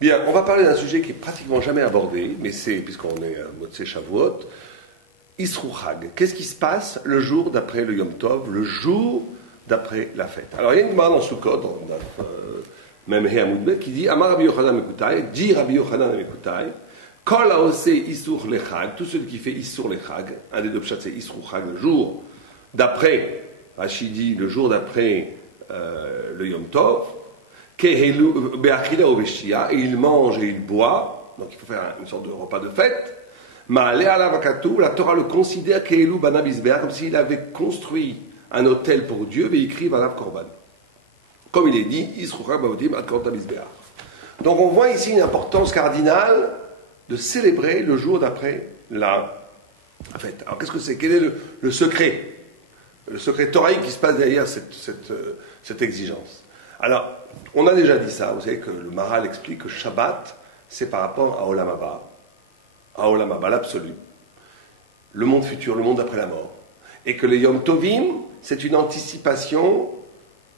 Bien, on va parler d'un sujet qui est pratiquement jamais abordé, mais c'est, puisqu'on est à Motzei Shavuot, Isru Chag. Qu'est-ce qui se passe le jour d'après le Yom Tov, le jour d'après la fête? Alors, il y a une Gemara dans Sukkot, dans même Héamoudbet, qui dit Amar Rabbi Yochanan Mekutai, dit Rabbi Yochanan Mekutai, Kol haose Isur Lechag, tout celui qui fait Isur Lechag, un des deux pshat, c'est Isru Chag, le jour d'après, Rashi dit, le jour d'après le Yom Tov, et il mange et il boit, donc il faut faire une sorte de repas de fête. La Torah le considère comme s'il avait construit un autel pour Dieu, et écrit Banav Korban. Comme il est dit, donc on voit ici une importance cardinale de célébrer le jour d'après la fête. Alors qu'est-ce que c'est? Quel est le secret? Le secret thoraïque qui se passe derrière cette exigence. Alors, on a déjà dit ça, vous savez que le Maharal explique que Shabbat, c'est par rapport à Olam Haba, l'absolu, le monde futur, le monde après la mort. Et que les Yom Tovim, c'est une anticipation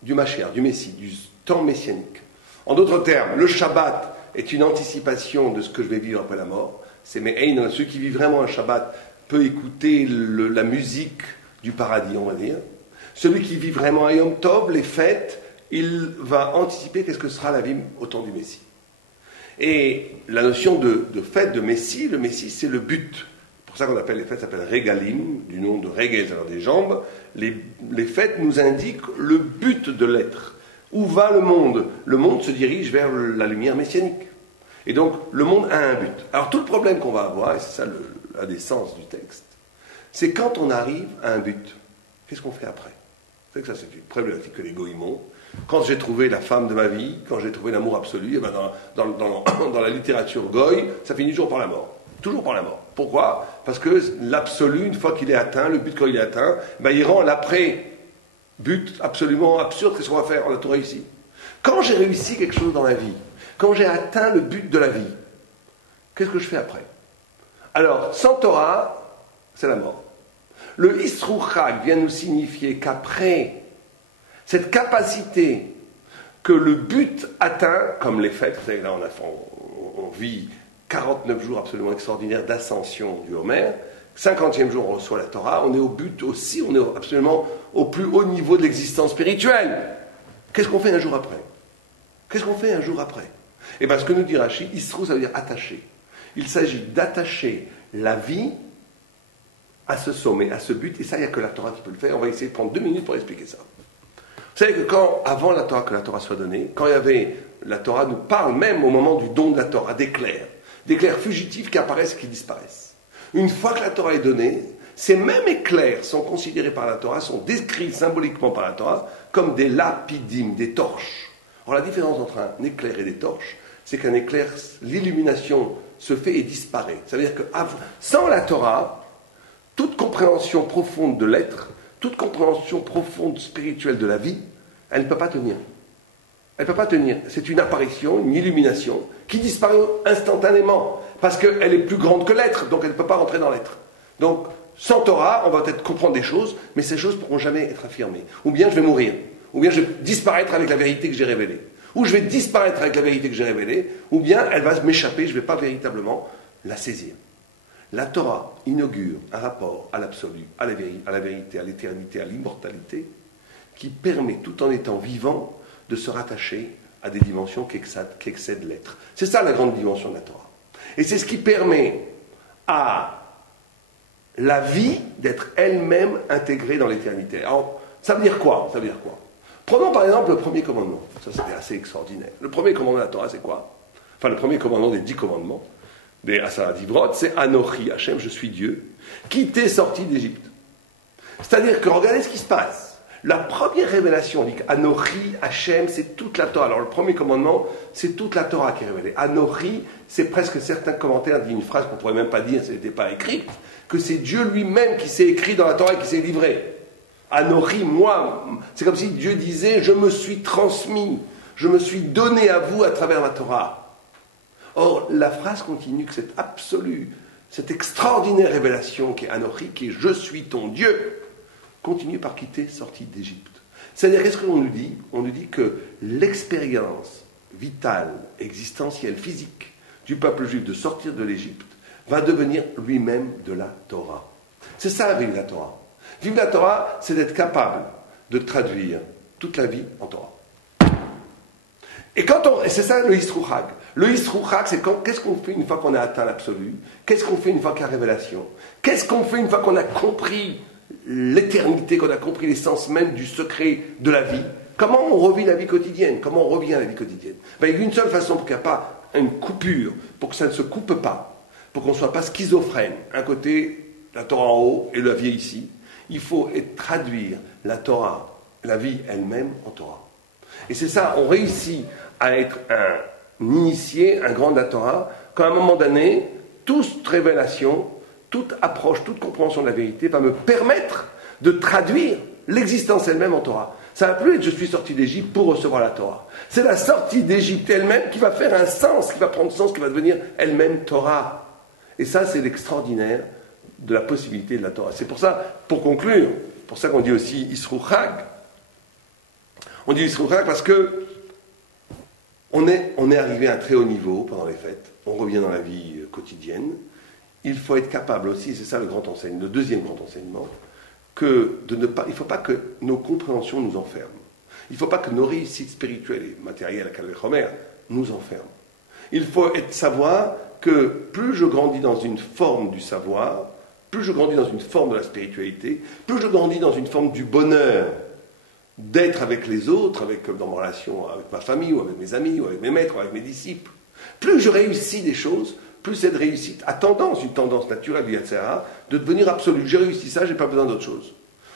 du Mashiach, du Messie, du temps messianique. En d'autres termes, le Shabbat est une anticipation de ce que je vais vivre après la mort. C'est Me'ein, ceux qui vivent vraiment un Shabbat peut écouter la musique du paradis, on va dire. Celui qui vit vraiment un Yom Tov, les fêtes, il va anticiper qu'est-ce que sera la vie au temps du Messie. Et la notion de fête, de Messie, le Messie, c'est le but. C'est pour ça qu'on appelle les fêtes, ça s'appelle Regalim, du nom de Regel, c'est-à-dire des jambes. Les fêtes nous indiquent le but de l'être. Où va le monde? Le monde se dirige vers la lumière messianique. Et donc, le monde a un but. Alors, tout le problème qu'on va avoir, et c'est ça la naissance du texte, c'est quand on arrive à un but, qu'est-ce qu'on fait après? C'est que ça, c'est une problématique que les goïms ont. Quand j'ai trouvé la femme de ma vie, quand j'ai trouvé l'amour absolu, et ben dans la littérature goï, ça finit toujours par la mort. Toujours par la mort. Pourquoi? Parce que l'absolu, une fois qu'il est atteint, le but quand il est atteint, ben il rend l'après-but absolument absurde. Qu'est-ce qu'on va faire? On a tout réussi. Quand j'ai réussi quelque chose dans la vie, quand j'ai atteint le but de la vie, qu'est-ce que je fais après? Alors, sans Torah, c'est la mort. Le Isru Chag vient nous signifier qu'après cette capacité que le but atteint, comme les fêtes, vous savez, là on vit 49 jours absolument extraordinaires d'ascension du Homer, 50e jour on reçoit la Torah, on est au but aussi, on est absolument au plus haut niveau de l'existence spirituelle. Qu'est-ce qu'on fait un jour après? Qu'est-ce qu'on fait un jour après? Et bien ce que nous dit Rashi, Isru, ça veut dire attacher. Il s'agit d'attacher la vie à ce sommet, à ce but, et ça il n'y a que la Torah qui peut le faire. On va essayer de prendre 2 minutes pour expliquer ça. Vous savez que avant la Torah, que la Torah soit donnée, quand il y avait, la Torah nous parle même au moment du don de la Torah, d'éclairs fugitifs qui apparaissent et qui disparaissent. Une fois que la Torah est donnée, ces mêmes éclairs sont considérés par la Torah, sont décrits symboliquement par la Torah comme des lapidim, des torches. Alors la différence entre un éclair et des torches, c'est qu'un éclair, l'illumination se fait et disparaît. Ça veut dire que sans la Torah, toute compréhension profonde de l'être, toute compréhension profonde spirituelle de la vie, elle ne peut pas tenir. Elle ne peut pas tenir. C'est une apparition, une illumination, qui disparaît instantanément, parce qu'elle est plus grande que l'être, donc elle ne peut pas rentrer dans l'être. Donc, sans Torah, on va peut-être comprendre des choses, mais ces choses ne pourront jamais être affirmées. Ou bien je vais mourir, ou bien je vais disparaître avec la vérité que j'ai révélée. Ou je vais disparaître avec la vérité que j'ai révélée, ou bien elle va m'échapper, je ne vais pas véritablement la saisir. La Torah inaugure un rapport à l'absolu, à la vérité, à l'éternité, à l'immortalité, qui permet, tout en étant vivant, de se rattacher à des dimensions qui excèdent l'être. C'est ça la grande dimension de la Torah. Et c'est ce qui permet à la vie d'être elle-même intégrée dans l'éternité. Alors, ça veut dire quoi? Prenons par exemple le premier commandement. Ça, c'était assez extraordinaire. Le premier commandement de la Torah, c'est quoi? Enfin, le premier commandement des 10 commandements, des Asara Divrot, c'est Anochi Hachem, je suis Dieu, qui t'est sorti d'Égypte. C'est-à-dire que regardez ce qui se passe. La première révélation, on dit qu'Anochi Hachem, c'est toute la Torah. Alors le premier commandement, c'est toute la Torah qui est révélée. Anochi, c'est presque certains commentaires disent une phrase qu'on ne pourrait même pas dire si elle n'était pas écrite, que c'est Dieu lui-même qui s'est écrit dans la Torah et qui s'est livré. Anochi, moi, c'est comme si Dieu disait, je me suis transmis, je me suis donné à vous à travers la Torah. Or, la phrase continue que cette absolue, cette extraordinaire révélation qui est Anochi, qui est je suis ton Dieu, continue par quitter sorti d'Égypte. C'est-à-dire, qu'est-ce qu'on nous dit? On nous dit que l'expérience vital, existentiel, physique du peuple juif de sortir de l'Égypte va devenir lui-même de la Torah. C'est ça, vivre la Torah. Vivre la Torah, c'est d'être capable de traduire toute la vie en Torah. Et c'est ça le Yisrouchag. Le Yisrouchag, c'est qu'est-ce qu'on fait une fois qu'on a atteint l'absolu? Qu'est-ce qu'on fait une fois qu'il y a révélation? Qu'est-ce qu'on fait une fois qu'on a compris l'éternité, qu'on a compris l'essence même du secret de la vie? Comment on revit la vie quotidienne? Comment on revient à la vie quotidienne? Il y a une seule façon pour qu'il n'y ait pas une coupure, pour que ça ne se coupe pas, pour qu'on ne soit pas schizophrène. Un côté, la Torah en haut et la vie ici. Il faut traduire la Torah, la vie elle-même en Torah. Et c'est ça, on réussit à être un initié, un grand de la Torah, quand à un moment donné, toute révélation, toute approche, toute compréhension de la vérité va me permettre de traduire l'existence elle-même en Torah. Ça ne va plus être je suis sorti d'Égypte pour recevoir la Torah. C'est la sortie d'Égypte elle-même qui va faire un sens, qui va prendre sens, qui va devenir elle-même Torah. Et ça, c'est l'extraordinaire de la possibilité de la Torah. C'est pour ça, pour conclure, pour ça qu'on dit aussi Yisrouchag. On dit Yisrouchag parce que on est arrivé à un très haut niveau pendant les fêtes. On revient dans la vie quotidienne. Il faut être capable aussi, c'est ça le grand enseignement, le deuxième grand enseignement, il ne faut pas que nos compréhensions nous enferment. Il ne faut pas que nos réussites spirituelles et matérielles à Kal Vachomer nous enferment. Il faut savoir que plus je grandis dans une forme du savoir, plus je grandis dans une forme de la spiritualité, plus je grandis dans une forme du bonheur d'être avec les autres, dans ma relation avec ma famille, ou avec mes amis, ou avec mes maîtres, ou avec mes disciples, plus je réussis des choses, plus cette réussite a tendance, une tendance naturelle du Yetzer Hara, de devenir absolue. J'ai réussi ça, j'ai pas besoin d'autre chose.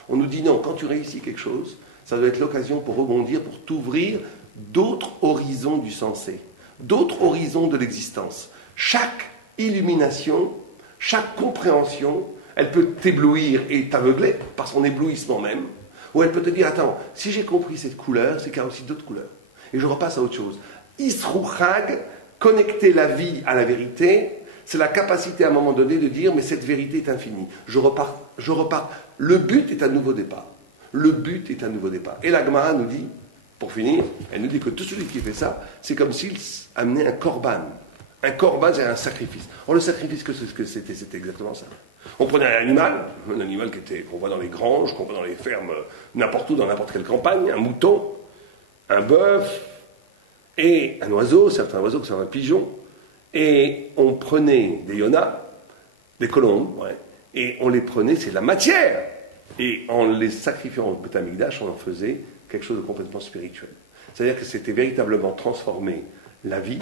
On nous dit non, quand tu réussis quelque chose, ça doit être l'occasion pour rebondir, pour t'ouvrir d'autres horizons du sensé, d'autres horizons de l'existence. Chaque illumination, chaque compréhension, elle peut t'éblouir et t'aveugler par son éblouissement même, ou elle peut te dire, attends, si j'ai compris cette couleur, c'est qu'il y a aussi d'autres couleurs. Et je repasse à autre chose. Yisrouchag, connecter la vie à la vérité, c'est la capacité à un moment donné de dire, mais cette vérité est infinie. Je repars. Le but est un nouveau départ. Le but est un nouveau départ. Et la Gemara nous dit, pour finir, elle nous dit que tout celui qui fait ça, c'est comme s'il amenait un korban. Un korban, c'est un sacrifice. Or, le sacrifice, c'était exactement ça. On prenait un animal qu'on voit dans les granges, qu'on voit dans les fermes, n'importe où, dans n'importe quelle campagne, un mouton, un bœuf, et un oiseau, certains oiseaux, c'est un pigeon, et on prenait des yonas, des colombes, ouais, et on les prenait, c'est de la matière, et en les sacrifiant au Beth Amikdash, on en faisait quelque chose de complètement spirituel. C'est-à-dire que c'était véritablement transformer la vie,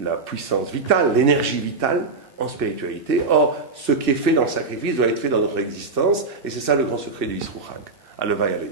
la puissance vitale, l'énergie vitale, en spiritualité. Or, ce qui est fait dans le sacrifice doit être fait dans notre existence, et c'est ça le grand secret du Yisrouchag. Aleva Yalenu.